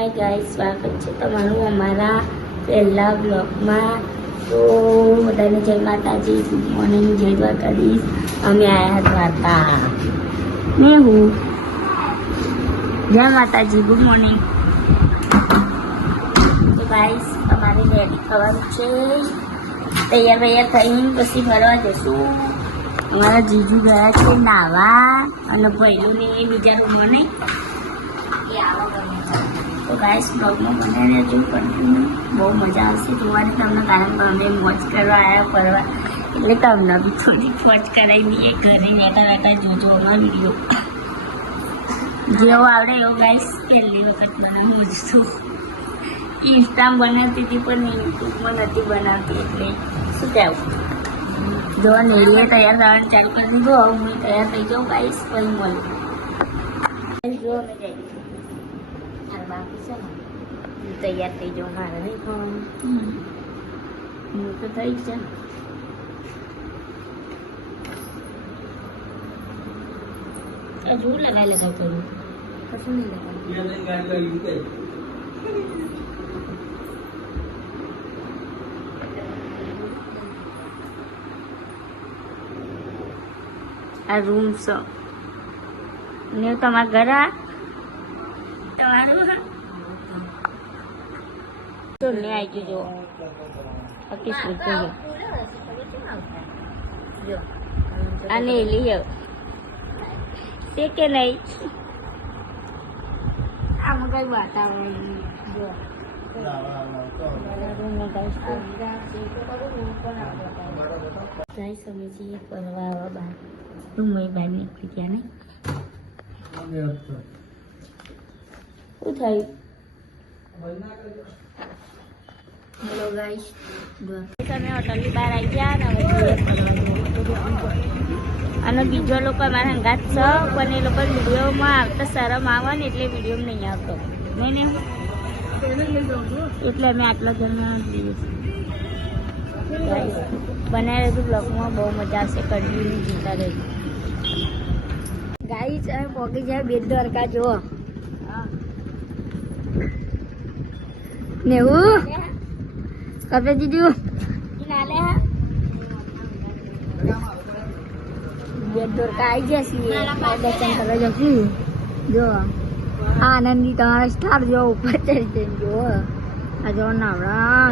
Hi guys સ્વાગત છે તમારું અમારા પહેલા બ્લોગમાં તો બધાને જય માતાજી ગુડ મોર્નિંગ જય દ્વારકાધીશ. અમે આયા દ્વારકા ને હું? જય માતાજી ગુડ મોર્નિંગ તો ગાઈસ અમારે રેડી થવાનું છે? તૈયાર તૈયાર થઈને પછી ફરવા જશું અમારા જીજુ ગયા છે નાવા અને એ બીજા રૂમમાં નહીં તો ગાઈસ બ્લોગમાં બનાવી રહેજો કન્ટિન્યુ બહુ મજા આવશે. જોવાની તમને કારણ કે અમે મોજ કરવા આવ્યા ફરવા. એટલે તમને બી થોડીક મોજ કરાવી દઈએ. ઘરે બેઠા બેઠા જોજો અમારો વીડિયો જેવો આવડે એવો ગાઈસ પહેલી વખત બનાવું છું. ઇન્સ્ટામ બનાવતી હતી, પણ યુટ્યુબમાં નથી બનાવતી. એટલે શું કહેવું? જો નેડીએ તૈયાર થવાનું ચાલુ કરી દીધું. હવે હું તૈયાર થઈ જાઉં ગાઈસ પછી મળું જો, અમે જઈએ. છે ને તૈયાર થઈ જાઉં મારે નહીં ખાવાનું હું તો થઈ છે હજુ લગાવી લગાવ કરું કશું નહીં લગાવ્યું આ રૂમ છે. ને તમારા ઘરે તમારું તો ને આવી ગયો જો કિસ્મત જોઈએ જો આને લઈ આવ છે કે નહીં આમાં કઈ વાતાવરણ જો ગાઈસ અમે છીએ ફરવા આવવા બહાર રૂમમાં બહાર નીકળી ગયા નહીં શું થયું હેલો ગાઈસ અમે હોટલની બહાર આવી ગયા અને અને બીજો લોકો અમારા હંગાત છ પણ એ લોકો વિડીયોમાં આવતા શરમ આવે ને એટલે વીડિયો નહીં આવતો નહીં ને એટલે અમે આટલા Guys, બનાવી રહેતું બ્લોગમાં બહુ મજા આવશે કન્ટિન્યુ જોતા રહેજો ગાઈ છે પોકી જાય બે દ્વારકા જુઓ નેવું કપે દીધું જો આનંદી તમારા સ્ટાર જો ઉપર ચડી જઈને આ જો નાવડા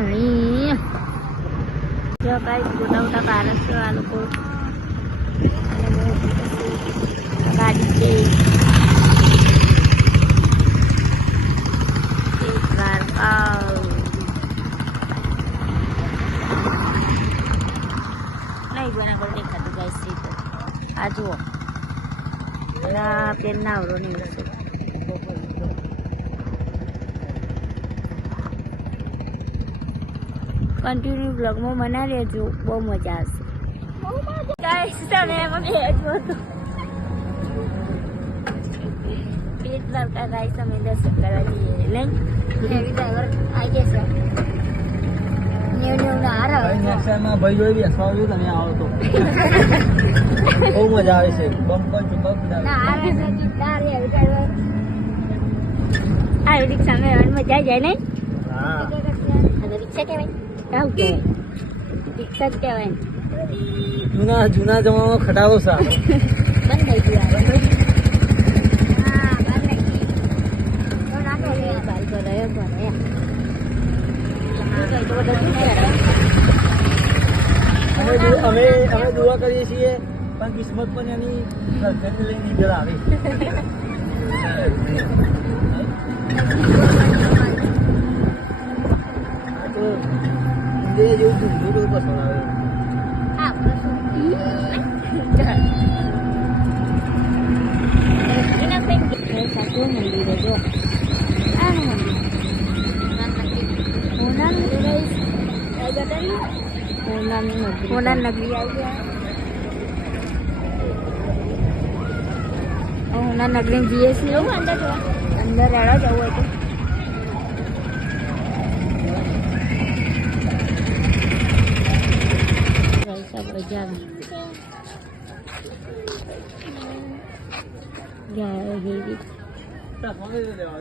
જો કઈ મોટા મોટા પારસ આ લોકો ગાડી છે એક નહીં બરાબર દેખાતું ગાય છે તો. આ જુઓ. અને આ પેન નાવરો નહીં છે કન્ટિન્યુ બ્લોગમાં મના લેજો. બહુ મજા આવશે. ગાઈસ તમે દ્વારકા ગાઈસ અમે દર્શન કરવા જઈએ હેવી ડ્રાઈવર આવી જશે નેવ નેવ ના હાર ભાઈ જોઈ બેસવા આવ્યું તમે આવો તો બહુ મજા આવે છે ના હાર હેવી ડ્રાઈવર આ રિક્ષામાં રહેવાની મજા જાય નહીં હા રિક્ષા કહેવાય રિક્ષા જ કહેવાય જૂના જૂના જમાનો ખટારો સા બંધ થઈ ગયું આ બંધ હા બંધ થઈ ગયું તો ના કહે બાલ ભરાયો અમે અમે દુઆ કરીએ છીએ, પણ કિસ્મત પણ એની ગર્લફ્રેન્ડને લઈને નીકળ આવે. જેવું ધૂંધળું તો પસંદ આવે હા એના કંઈક સાચું મંદિર જો આ મંદિર હોનાનું હોનાનું નગરી આવી ગયા હોના નગરી જઈએ છીએ અંદર અંદર રેડો જવું હોય તો પૈસા બજાર ગયા જેવી ચાખવા દે દેવા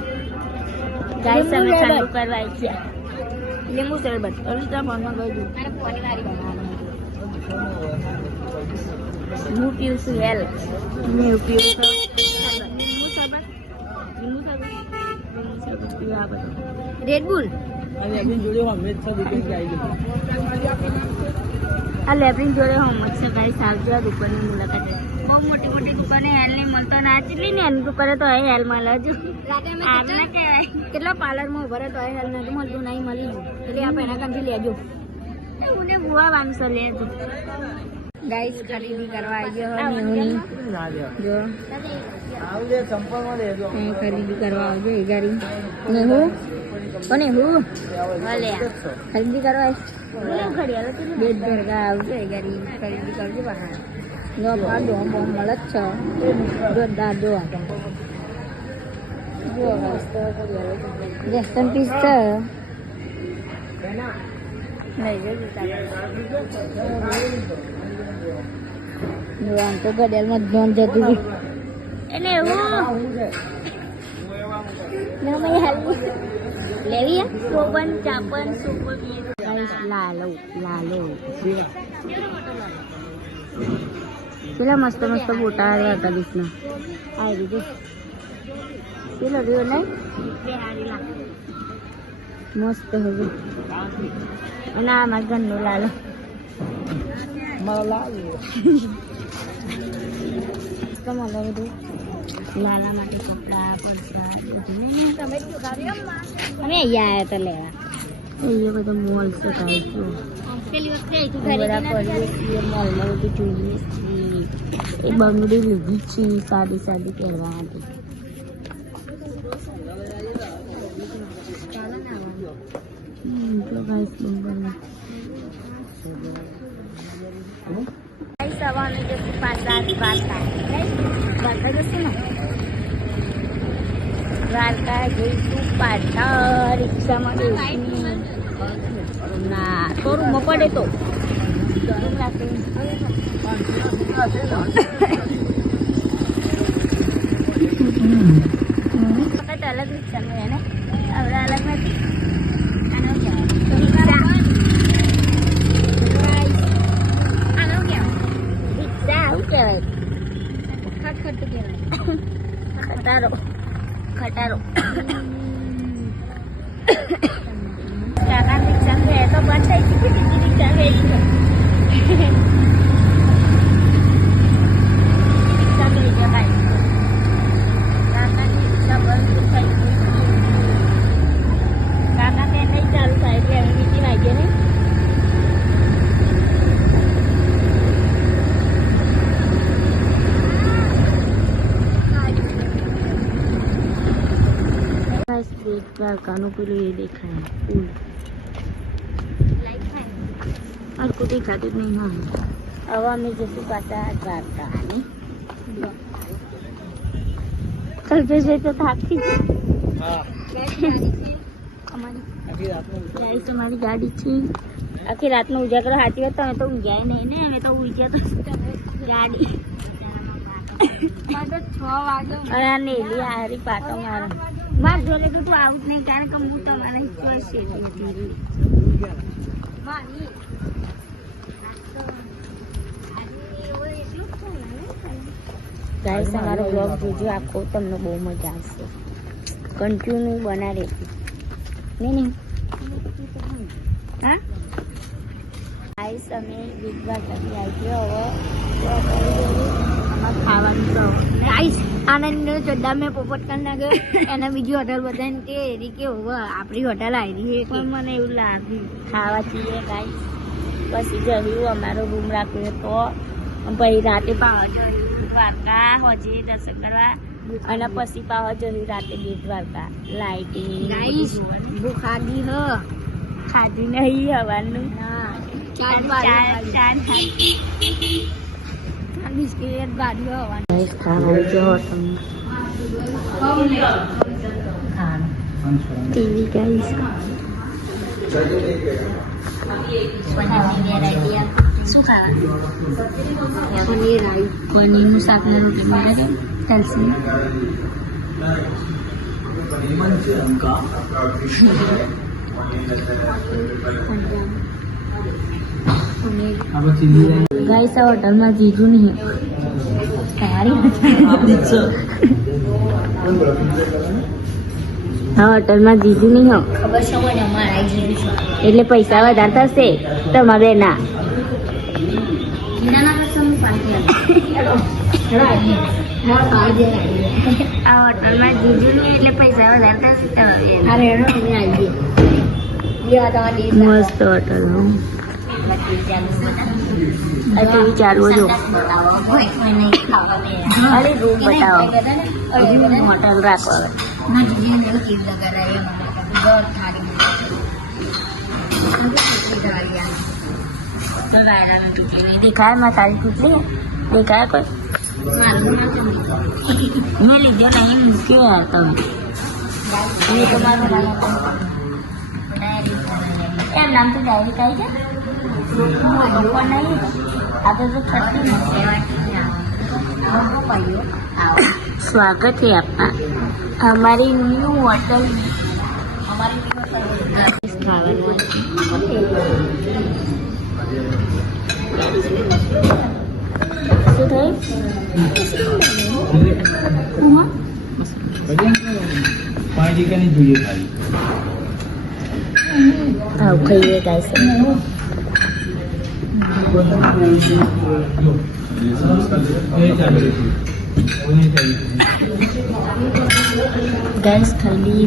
ગાઈસ સામે ચાલુ કરવા છે. ગયા લીંબુ શરબત. ફોનમાં કહી દઉં હું પીવું છું હેલ. ને હું પીવું છું. લીંબુ શરબત. લીંબુ શરબત. પીવું રેડબુલ આ લેબ્રિન જોડે હોમવર્ક છે ગાઈસ આવજો આ દુકાનની મુલાકાતે મોટી મોટી દુકાને હેલ નહીં મળતો ના ચીટલી ને એની દુકાને તો હેલ મળે જ. આગળ કહેવાય. કેટલા પાર્લરમાં ઊભા રહે તો હેલ નથી મળતું નહીં મળી. એટલે આપણે એના કાંથી લેજો મને બુવા વાંચો લેજો ગાઈસ ખરીદી કરવા આવ્યો. જો આવજે લે, સંપર્કમાં લેજો. હું ખરીદી કરવા આવજો ઈગારી ને હું ઓ હું ભલે ખરીદી કરવા બે દરગા આવજો ઈગારી ખરીદી કરજો બહાર. જો પાડો બોમ મળે જ છે જોરદાર જો જો વેસ્ટર્ન પીસ છે લઈ જો આમ તો ગડેલમાં ધોન જતું હતું એને એવું નમય હાલી લેવી હે સોબન ચાપન સુપર ગાઈસ લાલો લાલો પેલા મસ્ત મસ્ત ફોટા આવ્યા હતા દીસના આવી દીધું પેલો રહ્યો નહીં? મસ્ત હવે. અને આ મારા ઘરનો લાલો. મારો લાલ. લ્યો. બધું લાલા માટે કપડા બધું. અમે અહીંયા આવ્યા હતા લેવા. અહીંયા બધો મોલ છે કાંઈ મોલમાં બધું જોઈએ એ બંગડી લીધી છે, સાદી સાદી પહેરવા માટે. અમે જશું પાછા દ્વારકા. જશું ને? દ્વારકા જઈશું પાછા રિક્ષામાં ના શોરૂમમાં પડે તો. ખટારો ખટારો કાકા રિક્ષા બે તો બંધ થઈ ગઈ બીજી રિક્ષા વેચી દ્વારકાનું પેલું એ દેખાય પુલ હવે અમે જશું પાછા દ્વારકા કલ્પેશ તો થાકી હા. અમારી આખી રાતનું ઉતાર. ગાઈસ અમારી ગાડી છે આખી રાતનો ઉજાગરો હાથી હતો તમે તો ઊંઘ્યા નહીં ને અમે તો ઊંઘ્યા તો ગાડી. છ વાગે અને આ નેલી હારી પાટો મારે. માર જોડે તું આવું જ નહીં કારણ કે હું તમારા હિસ્સો છે. ગાઈસ અમારો બ્લોગ જોજો આખો તમને બહુ મજા આવશે. કન્ટિન્યુ બના રહેતી નહીં નહીં. હા? ગાઈસ અમે બિગ બાગ આવી ગયો હવે ખાવાનું તો આનંદ ચડ્ડા મેં પોપટ કરી નાખ્યો. એને બીજી હોટલ બતાવીને કે એરી કે હવે આપણી હોટલ આવી છે. પણ મને એવું લાગ્યું ખાવા ગાઈસ પછી જયું અમારો રૂમ રાખ્યો તો. પછી રાતે પાવા જયું દ્વારકા હજી દર્શન કરવા. અને પછી પાવા જઈ રાતે બે દ્વારકા. ગાઈસ ભૂખ લાગી હ. ખાધી નહીં હવાનું. બિસ્કિટ ગાડી હવાની ગાઈસ ખાવાનું જો ટીવી ગાઈસ શું ખાવા પનીર આવી પનીરનું શાક ને રોટી મળે છે ચાલશે પનીર ગાઈસ આ હોટલમાં જીજુ નહીં. સારી હા હોટલમાં જીજુ નહીં હો. એટલે પૈસા વધારે થશે તમારે ના આ હોટલમાં જીજુ નહીં એટલે પૈસા વધારે થશે તમારે અરે એનો અમે આવી ગઈ તમારી મસ્ત હોટલ હો વિચારવું જો અરે રૂમ બતાવો રૂમ રાખો હવે દેખાયમાં તારી ટૂંકી દેખાય કોઈ મેં લીધો નહીં યાર તમે નામ એમ નામ તો ડાયરી કાઢી છે Ayoko na yun. Ako sa kasi સ્વાગત છે આપના. અમારી ન્યૂ હોટલ શું થયું? પાંચ જોઈએ ખાલી આવું ખાઈએ ગાય ગેસ ઠંડી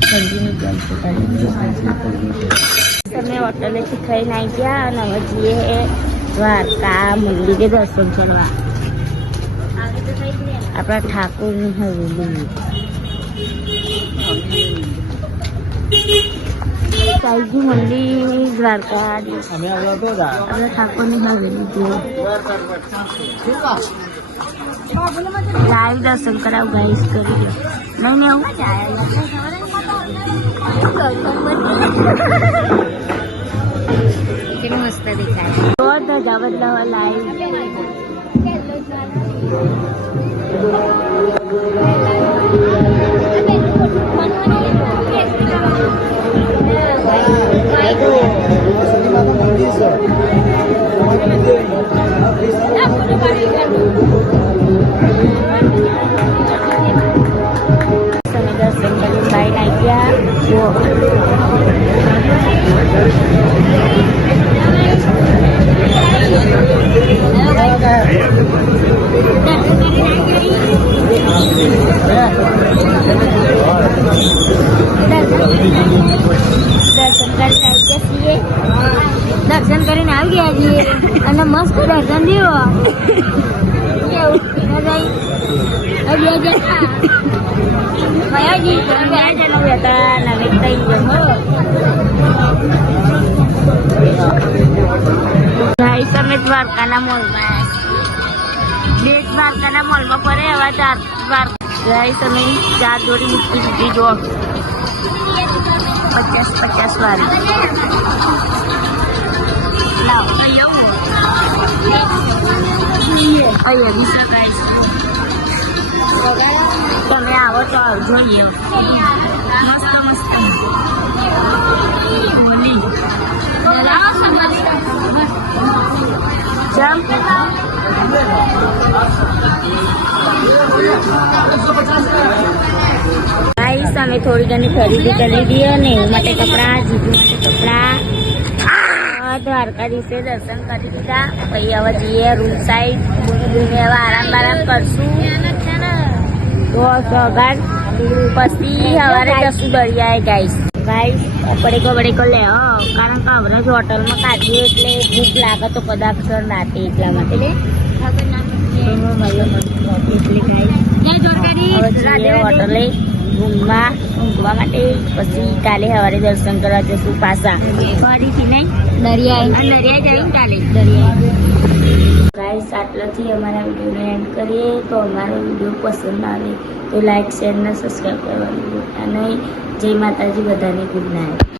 ઠંડીની ગેસ તમે હોટલેથી ખાઈને આવી અને હવે જઈએ દ્વારકા મંદિરે દર્શન કરવા. આપણા ઠાકોરની હવેલી. સાઈજી મંદિર દ્વારકા અમે ઠાકોરની ભાવે જુઓ લાઈવ દર્શન કરાવ ગાઈસ કરી લો નહીં નહીં મજા કેટલું મસ્ત દેખાય બદલાવા લાઈવ દર્શન કરીને આવી ગયા છીએ અને મસ્ત દર્શન ભાઈ? તમે દ્વારકાના મોલમાં. બે દ્વારકાના મોલમાં પડે એવા ચાર દ્વાર ભાઈ અમે ચાર જોડી મૂકી દીધી જો પચાસ પચાસ વાળી. લાવ. અહીંયા વીસ ગાઈસ તમે આવો તો જોઈએ મસ્ત મસ્ત. અમે થોડી ઘણી ખરીદી કરી લીધી અને એવું માટે કપડાં, જીજુ માટે કપડાં. દ્વારકા દ્વારકાધીશે દર્શન કરી દીધા. પછી હવે જઈએ રૂમ સાઈડ રૂમે હવે આરામ બારામ કરશું. વોટર પછી હવારે દરિયાએ ગાઈસ ગાઈસ આપણે કો કો લે કારણ કે અવરજ હોટલમાં કાઢ્યું એટલે ભૂખ લાગે તો કદાચ એટલા માટે. એટલે ગાઈસ જય દ્વારકાધીશ. મૂકવા માટે. પછી કાલે સવારે દર્શન કરવા જશું પાસા ફરીથી નહીં? દરિયાઈ. અને દરિયા જઈને કાલે. દરિયાઈ. ગાઈસ આટલાથી અમારા વિડીયોને એન્ડ કરીએ. તો અમારો વીડિયો પસંદ આવે તો લાઈક શેર અને સબસ્ક્રાઈબ કરવાનું અને જય માતાજી બધાને ગુડ નાઇટ